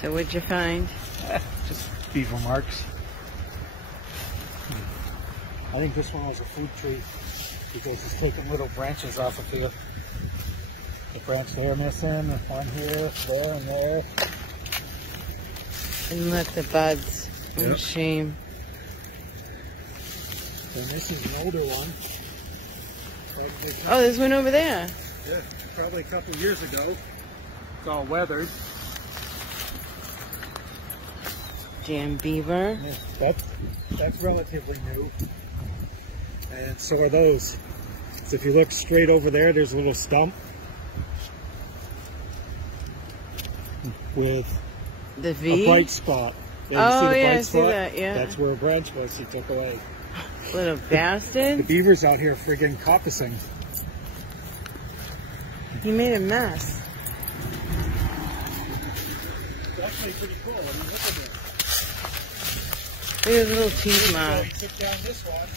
So what'd you find? Just beaver marks. I think this one was a food tree because it's taking little branches off of here. The branch there missing, one here, there, and there. And look, the buds. What a shame. And this is an older one. Oh, there's one over there. Yeah, probably a couple years ago. It's all weathered. Damn beaver. Yeah, that's relatively new. And so are those. So if you look straight over there, there's a little stump with the V? a bright spot. Yeah, oh, see the bright spot? I see that, yeah. That's where a branch was he took away. Little bastard. The beaver's out here friggin' coppicing. He made a mess. It's actually pretty cool. I mean, look at this. Look at his little teeth marks. He took down this one.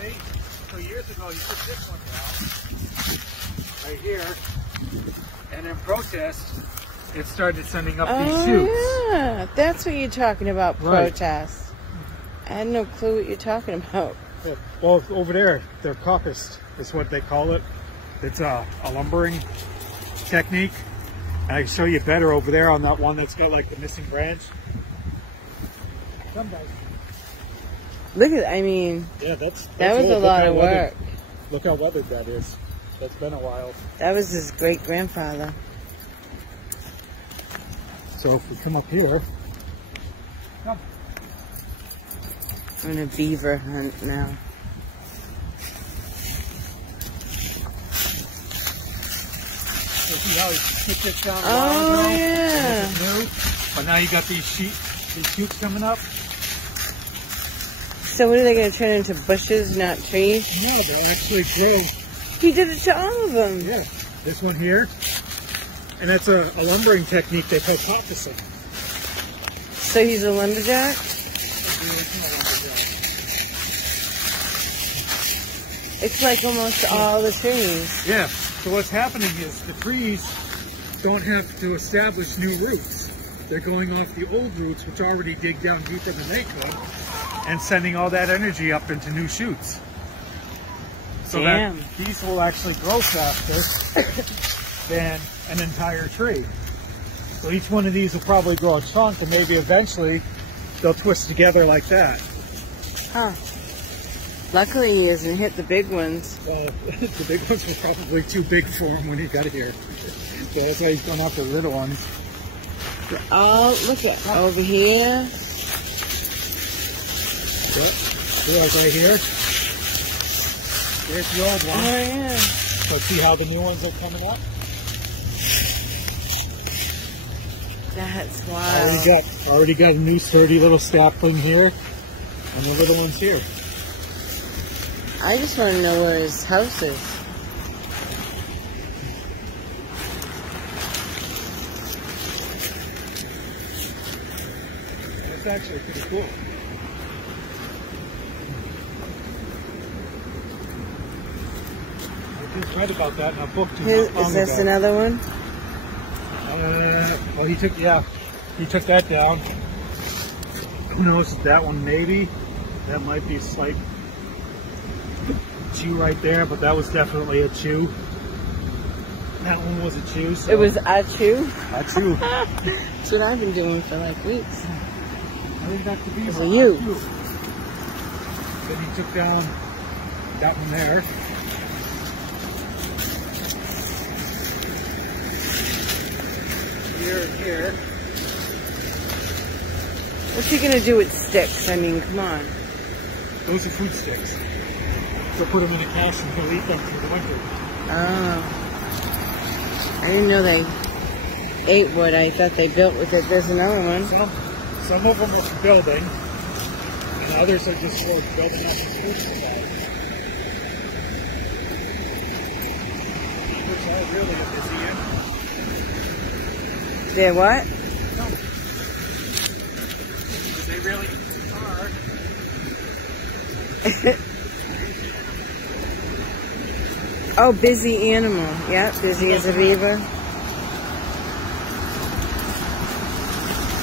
Right? 2 years ago, he took this one down. Right here. And in protest, it started sending up these shoots. Yeah, that's what you're talking about, protest. I had no clue what you're talking about. Yeah. Well, over there, they're coppiced, is what they call it. It's a lumbering technique. And I can show you better over there on that one that's got like the missing branch. Come guys. Look at, I mean, yeah, that was a lot of work. Look how weathered that is. That's been a while. That was his great-grandfather. So if we come up here, come. I'm on a beaver hunt now. So see how he took this down a while ago? Yeah. And this is new, but now you got these shoots coming up. So what are they going to turn into bushes, not trees? No, they'll actually grow. He did it to all of them. Yeah, this one here. And that's a lumbering technique they call coppicing. So he's a lumberjack? It's like almost all the trees. Yeah, so what's happening is the trees don't have to establish new roots. They're going off the old roots, which already dig down deeper than they could, and sending all that energy up into new shoots. So that these will actually grow faster than an entire tree. So each one of these will probably grow a trunk, and maybe eventually they'll twist together like that. Huh. Luckily he hasn't hit the big ones. Well, the big ones were probably too big for him when he got here. So that's why he's going after the little ones. Oh, look at over here. Yep. See like right here? There's the old one. Oh yeah. So see how the new ones are coming up? That's wild. Already got a new sturdy little sapling here, and the little ones here. I just want to know where his house is. It's actually pretty cool. I just read about that in a book too. Is this another one? Well, he took that down. Who knows? That one maybe. That might be a slight chew right there, but that was definitely a chew. That one was a chew. So. It was a chew? A chew. That's what I've been doing for like weeks. I think that could be for you. Then he took down that one there. Here. What's he gonna do with sticks? I mean, come on. Those are food sticks. They'll put them in a cache and he'll eat them through the winter. Oh. I didn't know they ate wood. I thought they built with it. There's another one. Some of them are for building, and others are just for building up his food supply. Which are really a busy end. They're what? No. They really are. Oh, busy animal. Yeah, busy as a beaver.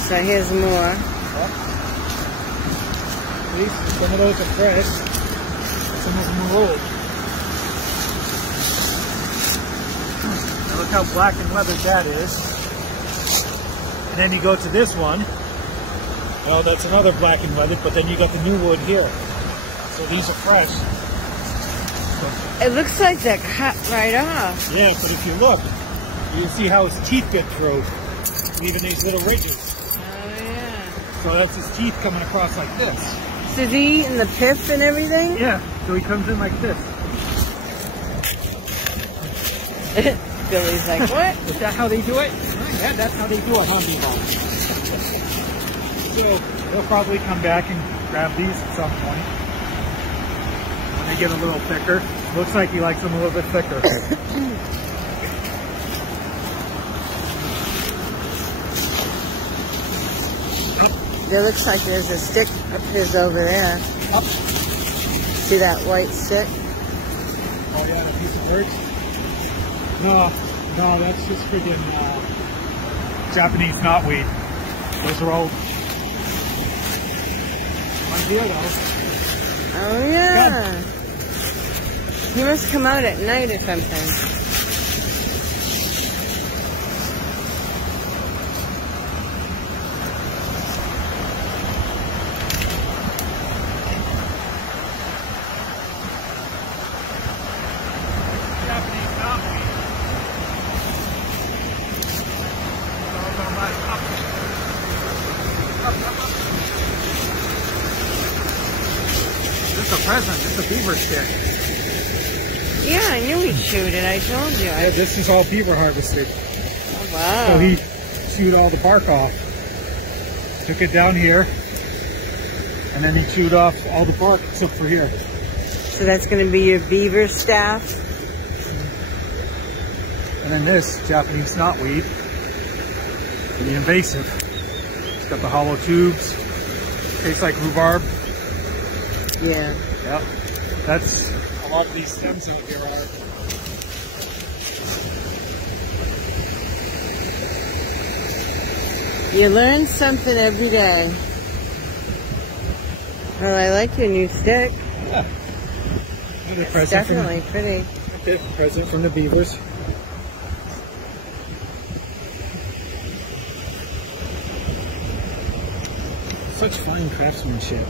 So here's more. These, some of those are fresh. Some of them are old. Now look how black and weathered that is. And then you go to this one. Well, that's another black and weathered, but then you got the new wood here. So these are fresh. It looks like they're cut right off. Yeah, but if you look, you can see how his teeth get through, leaving these little ridges. Oh, yeah. So that's his teeth coming across like this. So is he eating the pith and everything? Yeah, so he comes in like this. Billy's like, what? Is that how they do it? Yeah, that's how they do it, huh, Beaver? So they'll probably come back and grab these at some point. When they get a little thicker. Looks like he likes them a little bit thicker. There looks like there's a stick of his over there. Up. See that white stick? Oh yeah, a piece of birch? No, that's just friggin' Japanese knotweed. Those are all right here though. Oh yeah. He must come out at night or something. Japanese knotweed. This is a present. It's a beaver stick. Yeah, I knew he chewed it. I told you. Yeah, this is all beaver harvested. Oh, wow. So he chewed all the bark off. Took it down here. And then he chewed off all the bark except for here. So that's going to be your beaver staff? And then this, Japanese knotweed. The invasive. It's got the hollow tubes. Tastes like rhubarb. Yeah. Yep. That's a lot of these stems out here are. You learn something every day. Well, I like your new stick. Yeah. It's definitely pretty. Okay, present from the beavers. Such fine craftsmanship.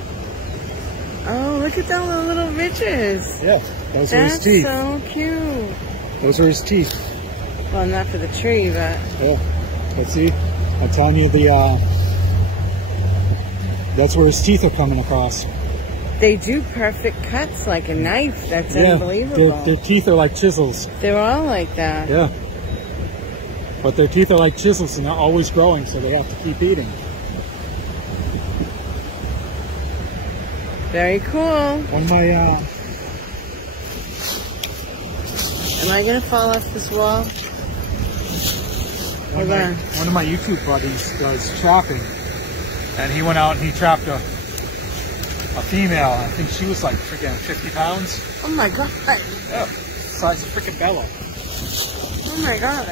Oh, look at all the little ridges. Yeah, those are his teeth. That's so cute. Those are his teeth. Well, not for the tree, but... Yeah, let's see. I'm telling you, that's where his teeth are coming across. They do perfect cuts like a knife. That's unbelievable. Their teeth are like chisels. They're all like that. Yeah. But their teeth are like chisels and they're always growing, so they have to keep eating. Very cool. One of my, Am I going to fall off this wall? Hold on. One of my YouTube buddies does trapping, and he went out and he trapped a female. I think she was like freaking 50 pounds. Oh my god. Yeah, size of freaking Bella. Oh my god.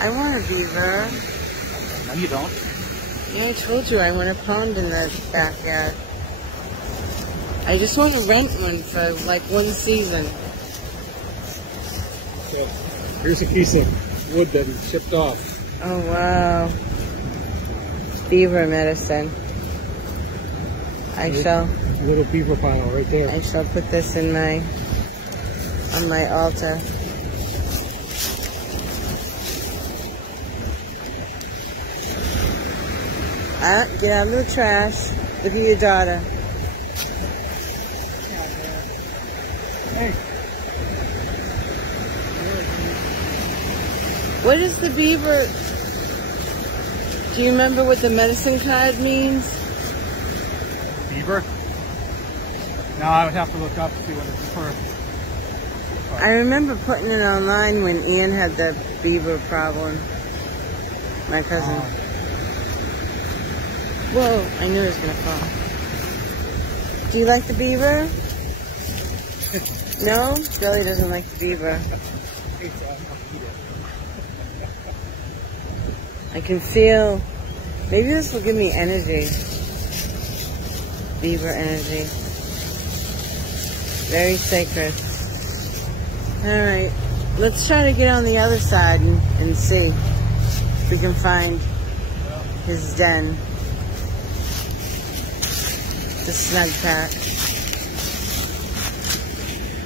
I want a beaver. No, you don't. Yeah, I told you I want a pond in the backyard. I just want to rent one for like one season. So, here's a piece of wood that he chipped off. Oh wow. Beaver medicine. A little beaver pile right there. I shall put this in on my altar. Get out of the trash. Look at your daughter. Hey. What is the beaver? Do you remember what the medicine card means? Beaver? No, I would have to look up to see what it's for. I remember putting it online when Ian had the beaver problem. My cousin. Whoa, I knew it was going to fall. Do you like the beaver? No, Joey doesn't like the beaver. I can feel, maybe this will give me energy. Beaver energy. Very sacred. Alright, let's try to get on the other side and see if we can find his den. The snug pack.